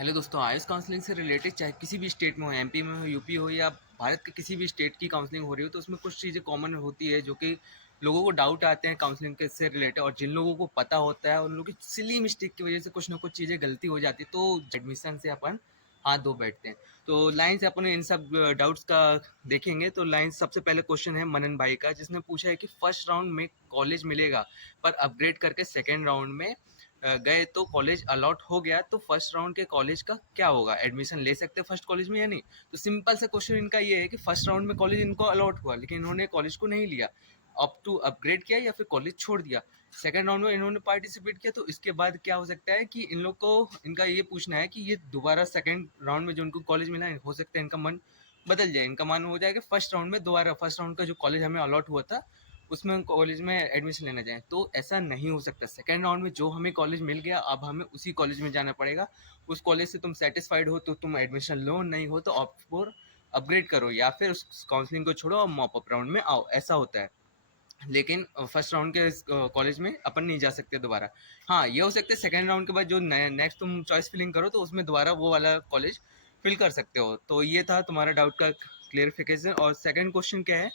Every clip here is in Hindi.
हेलो दोस्तों, आयुष काउंसलिंग से रिलेटेड चाहे किसी भी स्टेट में हो, एमपी में हो, यूपी हो या भारत के किसी भी स्टेट की काउंसलिंग हो रही हो, तो उसमें कुछ चीज़ें कॉमन होती है जो कि लोगों को डाउट आते हैं काउंसलिंग के से रिलेटेड। और जिन लोगों को पता होता है उन लोगों की सिली मिस्टेक की वजह से कुछ ना कुछ चीज़ें गलती हो जाती है, तो एडमिशन से अपन हाथ धो बैठते हैं। तो लाइन से अपन इन सब डाउट्स का देखेंगे। तो लाइन सबसे पहले क्वेश्चन है मनन भाई का, जिसने पूछा है कि फर्स्ट राउंड में कॉलेज मिलेगा पर अपग्रेड करके सेकेंड राउंड में गए तो कॉलेज अलॉट हो गया, तो फर्स्ट राउंड के कॉलेज का क्या होगा? एडमिशन ले सकते हैं फर्स्ट कॉलेज में या नहीं? तो सिंपल सा क्वेश्चन इनका ये है कि फर्स्ट राउंड में कॉलेज इनको अलॉट हुआ, लेकिन इन्होंने कॉलेज को नहीं लिया, अप टू अपग्रेड किया या फिर कॉलेज छोड़ दिया। सेकंड राउंड में इन्होंने पार्टिसिपेट किया, तो इसके बाद क्या हो सकता है कि इन लोग को इनका ये पूछना है कि ये दोबारा सेकंड राउंड में जो उनको कॉलेज मिला है, हो सकता है इनका मन बदल जाए। इनका मन हो जाएगा फर्स्ट राउंड में दोबारा फर्स्ट राउंड का जो कॉलेज हमें अलॉट हुआ था उसमें कॉलेज में एडमिशन लेना चाहें, तो ऐसा नहीं हो सकता। सेकेंड राउंड में जो हमें कॉलेज मिल गया, अब हमें उसी कॉलेज में जाना पड़ेगा। उस कॉलेज से तुम सेटिस्फाइड हो तो तुम एडमिशन लो, नहीं हो तो ऑप्ट फॉर अपग्रेड करो या फिर उस काउंसलिंग को छोड़ो और मॉप अप राउंड में आओ, ऐसा होता है। लेकिन फर्स्ट राउंड के कॉलेज में अपन नहीं जा सकते दोबारा। हाँ, ये हो सकता है सेकेंड राउंड के बाद जो नेक्स्ट तुम चॉइस फिलिंग करो तो उसमें दोबारा वो वाला कॉलेज फिल कर सकते हो। तो ये था तुम्हारा डाउट का क्लियरिफिकेशन। और सेकेंड क्वेश्चन क्या है,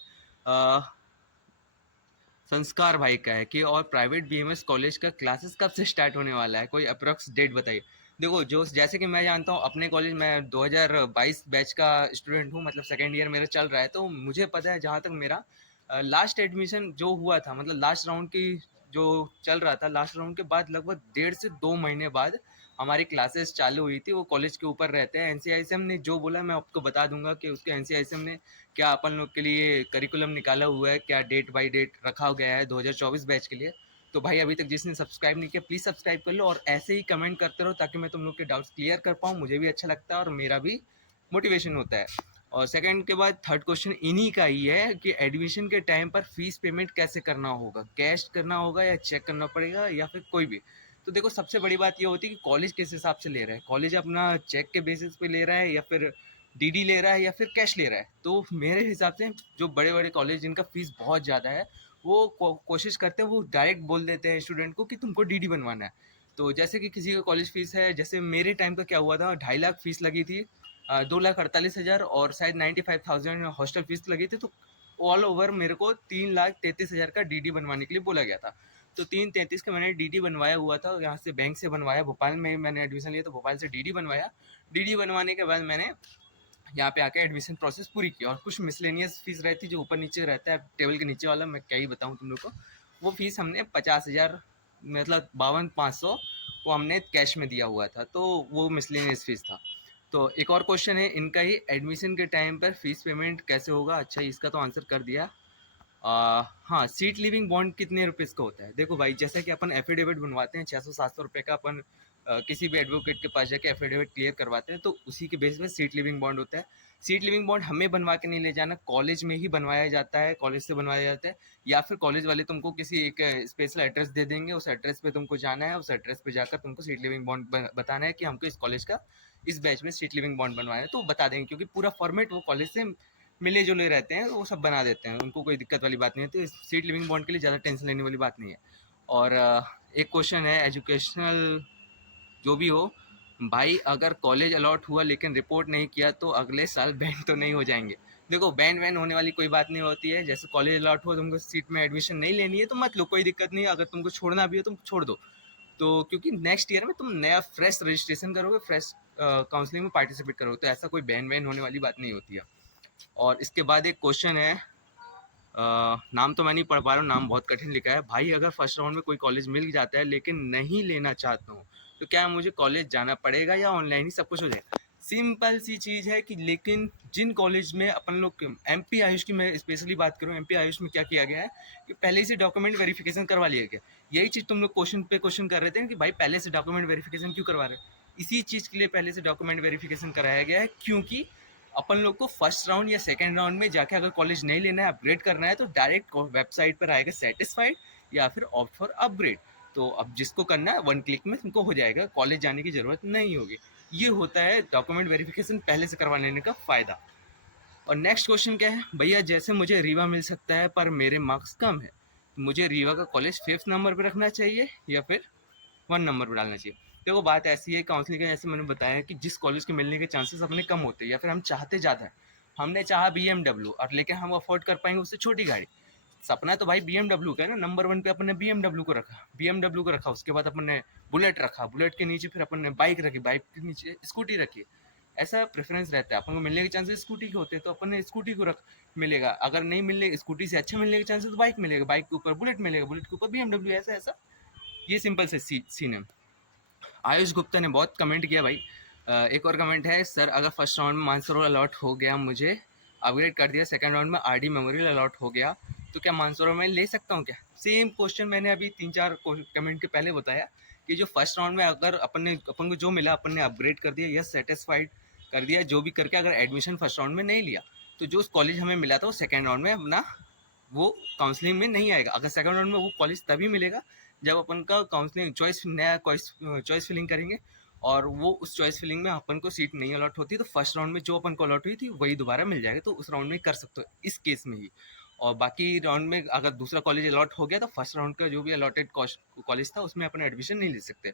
संस्कार भाई का है कि और प्राइवेट बीएमएस कॉलेज का क्लासेस कब से स्टार्ट होने वाला है, कोई अप्रोक्स डेट बताइए। देखो, जो जैसे कि मैं जानता हूँ अपने कॉलेज में 2022 बैच का स्टूडेंट हूँ, मतलब सेकेंड ईयर मेरा चल रहा है, तो मुझे पता है जहाँ तक मेरा लास्ट एडमिशन जो हुआ था, मतलब लास्ट राउंड की जो चल रहा था, लास्ट राउंड के बाद लगभग 1.5 से 2 महीने बाद हमारी क्लासेस चालू हुई थी। वो कॉलेज के ऊपर रहते हैं। एनसीआईसीएम ने जो बोला मैं आपको बता दूंगा कि उसके एनसीआईसीएम ने क्या अपन लोग के लिए करिकुलम निकाला हुआ है, क्या डेट बाय डेट रखा गया है 2024 बैच के लिए। तो भाई अभी तक जिसने सब्सक्राइब नहीं किया प्लीज़ सब्सक्राइब कर लो और ऐसे ही कमेंट करते रहो ताकि मैं तुम लोग के डाउट्स क्लियर कर पाऊँ। मुझे भी अच्छा लगता है और मेरा भी मोटिवेशन होता है। और सेकंड के बाद थर्ड क्वेश्चन इन्हीं का ही है कि एडमिशन के टाइम पर फीस पेमेंट कैसे करना होगा, कैश करना होगा या चेक करना पड़ेगा या फिर कोई भी। तो देखो, सबसे बड़ी बात ये होती है कि कॉलेज किस हिसाब से ले रहा है। कॉलेज अपना चेक के बेसिस पे ले रहा है या फिर डीडी ले रहा है या फिर कैश ले रहा है। तो मेरे हिसाब से जो बड़े बड़े कॉलेज जिनका फीस बहुत ज़्यादा है, वो कोशिश करते हैं, वो डायरेक्ट बोल देते हैं स्टूडेंट को कि तुमको डीडी बनवाना है। तो जैसे कि किसी का कॉलेज फीस है, जैसे मेरे टाइम का क्या हुआ था, 2.5 लाख फीस लगी थी, 2,48,000 और शायद 95,000 हॉस्टल फीस लगी थी। तो ऑल ओवर मेरे को 3,33,000 का डीडी बनवाने के लिए बोला गया था। तो 3,33 का मैंने डीडी बनवाया हुआ था, यहाँ से बैंक से बनवाया, भोपाल में मैंने एडमिशन लिया तो भोपाल से डीडी बनवाया। डीडी बनवाने के बाद मैंने यहाँ पे आके एडमिशन प्रोसेस पूरी की। और कुछ मिसलेनियस फीस रहती जो ऊपर नीचे रहता है टेबल के नीचे वाला, मैं क्या ही बताऊँ तुम लोग को। वो फीस हमने 50,000, मतलब 52,500, वो हमने कैश में दिया हुआ था, तो वो मिसलेनियस फीस था। तो एक और क्वेश्चन है इनका ही, एडमिशन के टाइम पर फीस पेमेंट कैसे होगा? अच्छा, इसका तो आंसर कर दिया। हाँ, सीट लिविंग बॉन्ड कितने रुपीज़ का होता है? देखो भाई, जैसा कि अपन एफिडेविट बनवाते हैं 600-700 रुपये का, अपन किसी भी एडवोकेट के पास जाके एफिडेविट क्लियर करवाते हैं, तो उसी के बेस पे सीट लिविंग बॉन्ड होता है। सीट लिविंग बॉन्ड हमें बनवा के नहीं ले जाना, कॉलेज में ही बनवाया जाता है, कॉलेज से बनवाया जाता है, या फिर कॉलेज वाले तुमको किसी एक स्पेशल एड्रेस दे देंगे, उस एड्रेस पे तुमको जाना है, उस एड्रेस पे जाकर तुमको सीट लिविंग बॉन्ड बताना है कि हमको इस कॉलेज का इस बैच में सीट लिविंग बॉन्ड बनवाना है, तो बता देंगे, क्योंकि पूरा फॉर्मेट वो कॉलेज से मिले जुले रहते हैं, वो सब बना देते हैं, उनको कोई दिक्कत वाली बात नहीं है। तो सीट लिविंग बॉन्ड के लिए ज़्यादा टेंशन लेने वाली बात नहीं है। और एक क्वेश्चन है एजुकेशनल, जो भी हो भाई, अगर कॉलेज अलॉट हुआ लेकिन रिपोर्ट नहीं किया तो अगले साल बैन तो नहीं हो जाएंगे? देखो, बैन वैन होने वाली कोई बात नहीं होती है। जैसे कॉलेज अलॉट हो, तुमको सीट में एडमिशन नहीं लेनी है तो मत लो, कोई दिक्कत नहीं है। अगर तुमको छोड़ना भी हो तुम छोड़ दो, तो क्योंकि नेक्स्ट ईयर में तुम नया फ्रेश रजिस्ट्रेशन करोगे, फ्रेश काउंसलिंग में पार्टिसिपेट करोगे, तो ऐसा कोई बैन वैन होने वाली बात नहीं होती है। और इसके बाद एक क्वेश्चन है, नाम तो मैं नहीं पढ़ पा रहा हूँ, नाम बहुत कठिन लिखा है भाई। अगर फर्स्ट राउंड में कोई कॉलेज मिल जाता है लेकिन नहीं लेना चाहता हूँ, तो क्या मुझे कॉलेज जाना पड़ेगा या ऑनलाइन ही सब कुछ हो जाएगा? सिंपल सी चीज़ है कि, लेकिन जिन कॉलेज में अपन लोग, एमपी आयुष की मैं स्पेशली बात करूँ, एमपी आयुष में क्या किया गया है कि पहले से डॉक्यूमेंट वेरिफिकेशन करवा लिया गया। यही चीज़ तुम लोग क्वेश्चन पे क्वेश्चन कर रहे थे कि भाई पहले से डॉक्यूमेंट वेरिफिकेशन क्यों करवा रहे हो? इसी चीज़ के लिए पहले से डॉक्यूमेंट वेरिफिकेशन कराया गया है, क्योंकि अपन लोग को फर्स्ट राउंड या सेकंड राउंड में जाके अगर कॉलेज नहीं लेना है, अपग्रेड करना है, तो डायरेक्ट वेबसाइट पर आएगा सेटिस्फाइड या फिर ऑप्ट फॉर अपग्रेड। तो अब जिसको करना है 1 क्लिक में तुमको हो जाएगा, कॉलेज जाने की जरूरत नहीं होगी। ये होता है डॉक्यूमेंट वेरिफिकेशन पहले से करवा लेने का फायदा। और नेक्स्ट क्वेश्चन क्या है भैया, जैसे मुझे रीवा मिल सकता है पर मेरे मार्क्स कम है, तो मुझे रीवा का कॉलेज 5th नंबर पर रखना चाहिए या फिर 1 नंबर पर डालना चाहिए? देखो बात ऐसी है काउंसलिंग का, जैसे मैंने बताया कि जिस कॉलेज के मिलने के चांसेस अपने कम होते हैं या फिर हम चाहते ज़्यादा है, हमने चाहा BMW और लेकिन हम अफोर्ड कर पाएंगे उससे छोटी गाड़ी। सपना तो भाई BMW का है ना, नंबर 1 पे अपन ने BMW को रखा, BMW को रखा, उसके बाद अपन ने बुलेट रखा, बुलेट के नीचे फिर अपन ने बाइक रखी, बाइक के नीचे स्कूटी रखी। ऐसा प्रेफरेंस रहता है, अपन को मिलने के चांसेस स्कूटी के होते हैं तो अपन ने स्कूटी को रख मिलेगा, अगर नहीं मिलने स्कूटी से अच्छा मिलने के चांसेस तो बाइक मिलेगा, बाइक के ऊपर बुलेट मिलेगा, बुलेट के ऊपर BMW। ऐसा ऐसा ये सिंपल से सीन है। आयुष गुप्ता ने बहुत कमेंट किया भाई। एक और कमेंट है, सर अगर फर्स्ट राउंड में मानसरोवर अलॉट हो गया, मुझे अपग्रेड कर दिया, सेकंड राउंड में RD मेमोरियल अलॉट हो गया, तो क्या मानसरोवर में ले सकता हूँ क्या? सेम क्वेश्चन मैंने अभी 3-4 कमेंट के पहले बताया कि जो फर्स्ट राउंड में अगर अपन को जो मिला अपन ने अपग्रेड कर दिया, यस सेटिस्फाइड कर दिया, जो भी करके अगर एडमिशन फर्स्ट राउंड में नहीं लिया तो जो कॉलेज हमें मिला था वो सेकेंड राउंड में अपना वो काउंसलिंग में नहीं आएगा। अगर सेकंड राउंड में वो कॉलेज तभी मिलेगा जब अपन का काउंसलिंग नया चॉइस फिलिंग करेंगे और वो उस चॉइस फिलिंग में अपन को सीट नहीं अलॉट होती तो फर्स्ट राउंड में जो अपन को अलॉट हुई थी वही दोबारा मिल जाएगा, तो उस राउंड में कर सकते हो इस केस में ही। और बाकी राउंड में अगर दूसरा कॉलेज अलॉट हो गया तो फर्स्ट राउंड का जो भी अलॉटेड कॉलेज था उसमें अपन एडमिशन नहीं ले सकते।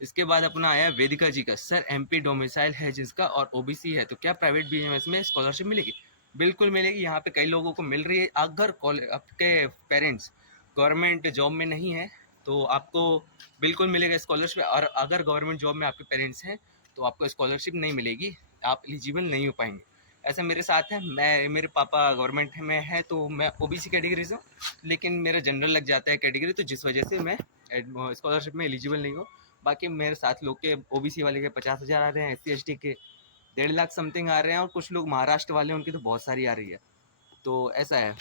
इसके बाद अपना आया वेदिका जी का, सर MP डोमिसाइल है जिसका और OBC है तो क्या प्राइवेट BMS में स्कॉलरशिप मिलेगी? बिल्कुल मिलेगी, यहाँ पे कई लोगों को मिल रही है। अगर आपके पेरेंट्स गवर्नमेंट जॉब में नहीं है तो आपको बिल्कुल मिलेगा स्कॉलरशिप, और अगर गवर्नमेंट जॉब में आपके पेरेंट्स हैं तो आपको स्कॉलरशिप नहीं मिलेगी, आप एलिजिबल नहीं हो पाएंगे। ऐसा मेरे साथ है, मेरे पापा गवर्नमेंट में है तो मैं OBC कैटेगरी से हूँ, लेकिन मेरा जनरल लग जाता है कैटेगरी, तो जिस वजह से मैं स्कॉलरशिप में एलिजिबल नहीं हूँ। बाकी मेरे साथ लोग के OBC वाले के 50,000 आ रहे हैं, SC ST के 1.5 लाख समथिंग आ रहे हैं, और कुछ लोग महाराष्ट्र वाले उनकी तो बहुत सारी आ रही है। तो ऐसा है।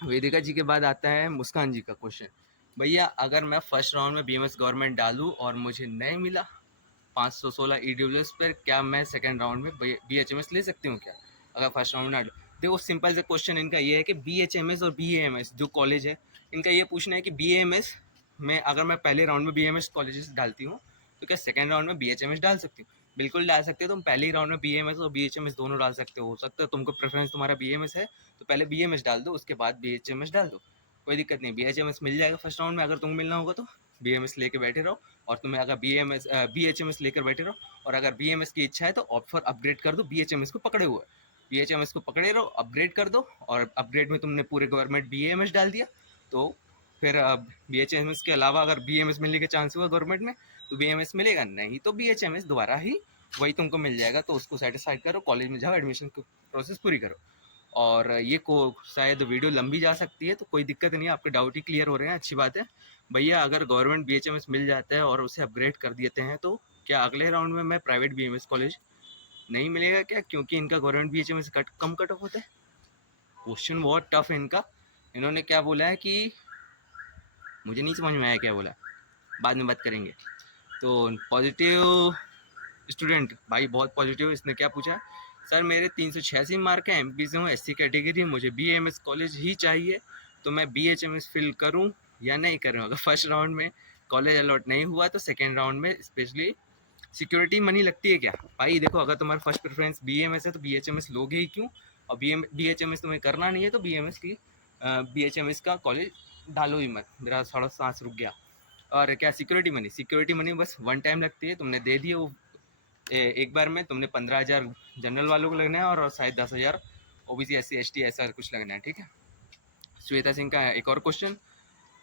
वेदिका जी के बाद आता है मुस्कान जी का क्वेश्चन, भैया अगर मैं फर्स्ट राउंड में BMS गवर्नमेंट डालूं और मुझे नहीं मिला 516 EWS पर, क्या मैं सेकंड राउंड में BHMS ले सकती हूँ क्या अगर फर्स्ट राउंड में डालूं? देखो सिंपल से क्वेश्चन इनका ये है कि BHMS और BAMS जो कॉलेज है इनका ये पूछना है कि BAMS में अगर मैं पहले राउंड में BMS कॉलेजेस डालती हूँ तो क्या सेकंड राउंड में BHMS डाल सकती हूँ? बिल्कुल डाल सकते हो, तुम पहले ही राउंड में BMS और BHMS दोनों डाल सकते हो सकता है तुमको प्रेफरेंस तुम्हारा BMS है तो पहले BMS डाल दो, उसके बाद BHMS डाल दो, कोई दिक्कत नहीं। BHMS मिल जाएगा फर्स्ट राउंड में, अगर तुम मिलना होगा तो BMS लेके बैठे रहो, और तुम्हें अगर BHMS लेकर बैठे रहो, और अगर BMS की इच्छा है तो ऑप्ट फॉर अपग्रेड कर दो, BHMS को पकड़े हुए BHMS को पकड़े रहो, अपग्रेड कर दो, और अपग्रेड में तुमने पूरे गवर्नमेंट BAMS डाल दिया तो फिर BHMS के अलावा अगर BMS मिलने के चांस हुआ गवर्नमेंट में तो BMS मिलेगा, नहीं तो BHMS दोबारा ही वही तुमको मिल जाएगा, तो उसको सेटिस्फाइड करो, कॉलेज में जाओ, एडमिशन की प्रोसेस पूरी करो। और ये को शायद वीडियो लंबी जा सकती है तो कोई दिक्कत नहीं है, आपके डाउट ही क्लियर हो रहे हैं, अच्छी बात है। भैया अगर गवर्नमेंट BHMS मिल जाता है और उसे अपग्रेड कर देते हैं तो क्या अगले राउंड में मैं प्राइवेट BMS कॉलेज नहीं मिलेगा क्या, क्योंकि इनका गवर्नमेंट BHMS कम कट ऑफ होता है? क्वेश्चन बहुत टफ है इनका। इन्होंने क्या बोला है कि मुझे नहीं समझ में आया क्या बोला, बाद में बात करेंगे। तो पॉजिटिव स्टूडेंट भाई बहुत पॉजिटिव, इसने क्या पूछा, सर मेरे 386 मार्क है, MP से हूँ, SC कैटेगरी, मुझे BAMS कॉलेज ही चाहिए, तो मैं BHMS फिल करूँ या नहीं करूँ? अगर फर्स्ट राउंड में कॉलेज अलॉट नहीं हुआ तो सेकेंड राउंड में स्पेशली सिक्योरिटी मनी लगती है क्या? भाई देखो अगर तुम्हारा फर्स्ट प्रेफरेंस BAMS है तो BHMS लोगे ही क्यों, और BHMS तुम्हें करना नहीं है तो BHMS का कॉलेज डालो ही मत। मेरा थोड़ा सांस रुक गया। और क्या सिक्योरिटी मनी बस वन टाइम लगती है, तुमने दे दिए वो एक बार में, तुमने 15,000 जनरल वालों को लगना है और शायद 10,000 OBC SC ST ऐसा कुछ लगना है, ठीक है। श्वेता सिंह का एक और क्वेश्चन,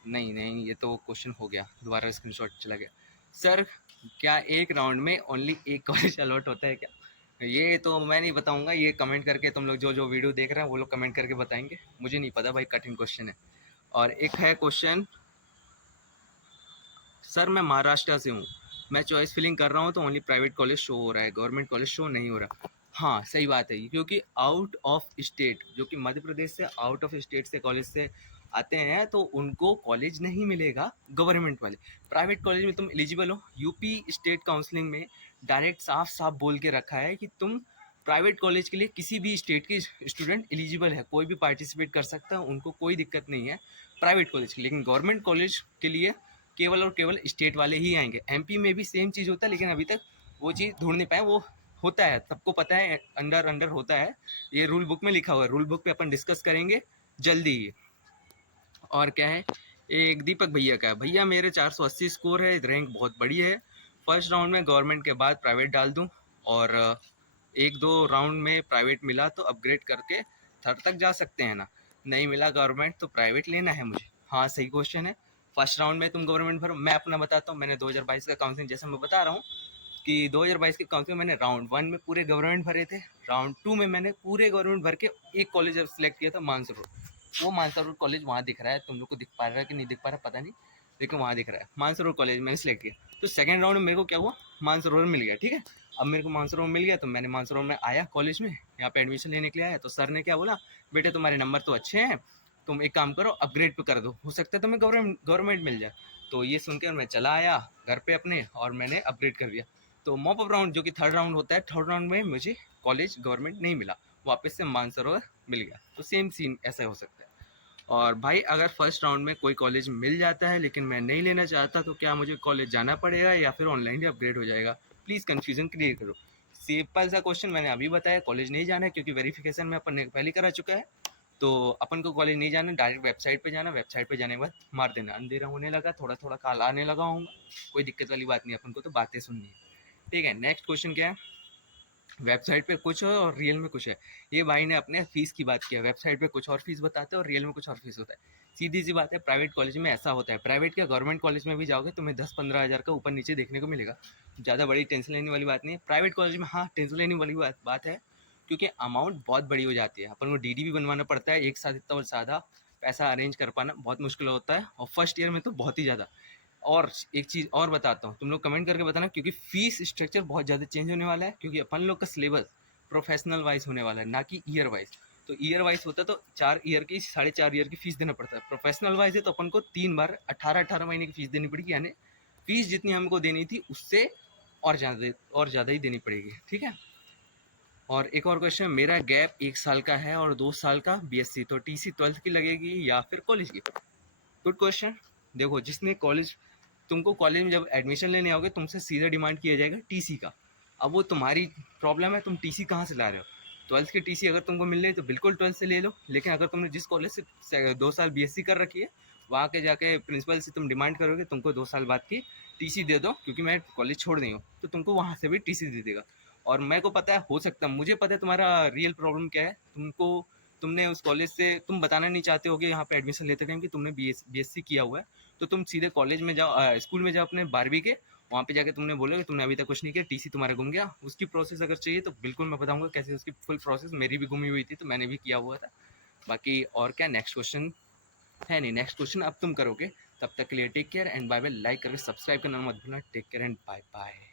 नहीं ये तो क्वेश्चन हो गया, दोबारा स्क्रीनशॉट चला गया। सर क्या एक राउंड में ओनली एक कॉलेज अलॉट होता है क्या? ये तो मैं नहीं बताऊंगा, ये कमेंट करके तुम लोग जो जो वीडियो देख रहे हैं वो लोग कमेंट करके बताएंगे, मुझे नहीं पता भाई, कठिन क्वेश्चन है। और एक है क्वेश्चन, सर मैं महाराष्ट्र से हूँ, मैं चॉइस फिलिंग कर रहा हूँ तो ओनली प्राइवेट कॉलेज शो हो रहा है, गवर्नमेंट कॉलेज शो नहीं हो रहा। हाँ सही बात है, क्योंकि आउट ऑफ स्टेट, जो कि मध्य प्रदेश से आउट ऑफ स्टेट से कॉलेज से आते हैं तो उनको कॉलेज नहीं मिलेगा गवर्नमेंट वाले। प्राइवेट कॉलेज में तुम एलिजिबल हो, यूपी स्टेट काउंसलिंग में डायरेक्ट साफ साफ बोल के रखा है कि तुम प्राइवेट कॉलेज के लिए किसी भी स्टेट के स्टूडेंट एलिजिबल है, कोई भी पार्टिसिपेट कर सकता है, उनको कोई दिक्कत नहीं है प्राइवेट कॉलेज की। लेकिन गवर्नमेंट कॉलेज के लिए केवल और केवल स्टेट वाले ही आएंगे। MP में भी सेम चीज़ होता है, लेकिन अभी तक वो चीज़ ढूंढ नहीं पाए, वो होता है सबको पता है, अंडर होता है, ये रूल बुक में लिखा हुआ है, रूल बुक पे अपन डिस्कस करेंगे जल्दी ही। और क्या है, एक दीपक भैया का, भैया मेरे 480 स्कोर है, रैंक बहुत बड़ी है, फर्स्ट राउंड में गवर्नमेंट के बाद प्राइवेट डाल दूँ, और 1-2 राउंड में प्राइवेट मिला तो अपग्रेड करके थर्ड तक जा सकते हैं ना। नहीं मिला गवर्नमेंट तो प्राइवेट लेना है मुझे। हाँ, सही क्वेश्चन है। फर्स्ट राउंड में तुम गवर्नमेंट भरो। मैं अपना बताता हूँ, मैंने 2022 का काउंसलिंग जैसे मैं बता रहा हूँ कि 2022 के काउंसलिंग मैंने राउंड 1 में पूरे गवर्नमेंट भरे थे, राउंड 2 में मैंने पूरे गवर्नमेंट भर के एक कॉलेज सेलेक्ट किया था, मानसरोवर। वो मानसरोवर कॉलेज वहाँ दिख रहा है, तुम लोग को दिख पा रहा है कि नहीं दिख पा रहा पता नहीं, लेकिन वहाँ दिख रहा है मानसरोवर कॉलेज मैंने सेलेक्ट किया। तो सेकंड राउंड में मेरे को क्या हुआ, मानसरोवर मिल गया। ठीक है, अब मेरे को मानसरोवर मिल गया तो मैंने मानसरोवर में आया कॉलेज में, यहाँ पे एडमिशन लेने के लिए आया। तो सर ने क्या बोला, बेटे तुम्हारे नंबर तो अच्छे हैं, तुम एक काम करो अपग्रेड पे कर दो, हो सकता है तुम्हें गवर्नमेंट मिल जाए। तो ये सुनकर मैं चला आया घर पे अपने और मैंने अपग्रेड कर दिया। तो मॉप अप राउंड जो कि थर्ड राउंड होता है, थर्ड राउंड में मुझे कॉलेज गवर्नमेंट नहीं मिला, वापस से मानसरोवर मिल गया। तो सेम सीन ऐसा हो सकता है। और भाई अगर फर्स्ट राउंड में कोई कॉलेज मिल जाता है लेकिन मैं नहीं लेना चाहता, तो क्या मुझे कॉलेज जाना पड़ेगा या फिर ऑनलाइन ही अपग्रेड हो जाएगा? प्लीज़ कन्फ्यूजन क्लियर करो। सिंपल सा क्वेश्चन मैंने अभी बताया, कॉलेज नहीं जाना है क्योंकि वेरिफिकेशन में अपन ने पहले करा चुका है। तो अपन को कॉलेज नहीं जाना, डायरेक्ट वेबसाइट पे जाना, वेबसाइट पे जाने के बाद मार देना। अंधेरा होने लगा, थोड़ा थोड़ा काला आने लगा होगा, कोई दिक्कत वाली बात नहीं, अपन को तो बातें सुननी है। ठीक है, नेक्स्ट क्वेश्चन क्या है? वेबसाइट पे कुछ है और रियल में कुछ है। ये भाई ने अपने फीस की बात किया, वेबसाइट पे कुछ और फीस बताते हैं और रियल में कुछ और फीस होता है। सीधी सी बात है, प्राइवेट कॉलेज में ऐसा होता है। प्राइवेट क्या, गवर्नमेंट कॉलेज में भी जाओगे तुम्हें 10-15 हज़ार का ऊपर नीचे देखने को मिलेगा। ज़्यादा बड़ी टेंशन लेने वाली बात नहीं है। प्राइवेट कॉलेज में हाँ टेंशन लेने वाली बात है, क्योंकि अमाउंट बहुत बड़ी हो जाती है। अपन को डीडी भी बनवाना पड़ता है, एक साथ इतना ज़्यादा पैसा अरेंज कर पाना बहुत मुश्किल होता है, और फर्स्ट ईयर में तो बहुत ही ज़्यादा। और एक चीज़ और बताता हूँ, तुम लोग कमेंट करके बताना, क्योंकि फीस स्ट्रक्चर बहुत ज़्यादा चेंज होने वाला है, क्योंकि अपन लोग का सिलेबस प्रोफेशनल वाइज होने वाला है, ना कि ईयर वाइज। तो ईयर वाइज होता तो 4 ईयर की 4.5 ईयर की फीस देना पड़ता है। प्रोफेशनल वाइज है तो अपन को 3 बार 18-18 महीने की फीस देनी पड़ेगी, यानी फीस जितनी हमको देनी थी उससे और ज़्यादा ही देनी पड़ेगी। ठीक है, और एक और क्वेश्चन, मेरा गैप 1 साल का है और 2 साल का बीएससी, तो टीसी 12th की लगेगी या फिर कॉलेज की? Good question. देखो, जिसने कॉलेज, तुमको कॉलेज में जब एडमिशन लेने आओगे तुमसे सीधा डिमांड किया जाएगा टीसी का। अब वो तुम्हारी प्रॉब्लम है, तुम टीसी कहाँ से ला रहे हो। 12th की टीसी अगर तुमको मिल रही है तो बिल्कुल 12th से ले लो, लेकिन अगर तुमने जिस कॉलेज से 2 साल बीएससी कर रखी है, वहाँ के जाके प्रिंसिपल से तुम डिमांड करोगे तुमको 2 साल बाद की टीसी दे दो क्योंकि मैं कॉलेज छोड़ रही हूँ, तो तुमको वहाँ से भी टीसी दे देगा। और मेरे को पता है, हो सकता है, मुझे पता है तुम्हारा रियल प्रॉब्लम क्या है। तुमने उस कॉलेज से तुम बताना नहीं चाहते होगे यहाँ पे एडमिशन लेते टाइम कि तुमने बीएससी किया हुआ है। तो तुम सीधे कॉलेज में जाओ, स्कूल में जाओ अपने 12वीं के, वहाँ पे जाके तुमने बोलोगे तुमने अभी तक कुछ नहीं किया, टीसी तुम्हारा गुम गया। उसकी प्रोसेस अगर चाहिए तो बिल्कुल मैं बताऊंगा कैसे उसकी फुल प्रोसेस, मेरी भी गुमी हुई थी तो मैंने भी किया हुआ था। बाकी और क्या, नेक्स्ट क्वेश्चन है नहीं, नेक्स्ट क्वेश्चन अब तुम करोगे। तब तक के लिए take care and bye bye. Like करके सब्सक्राइब करना मत भूलना। Take care and bye bye.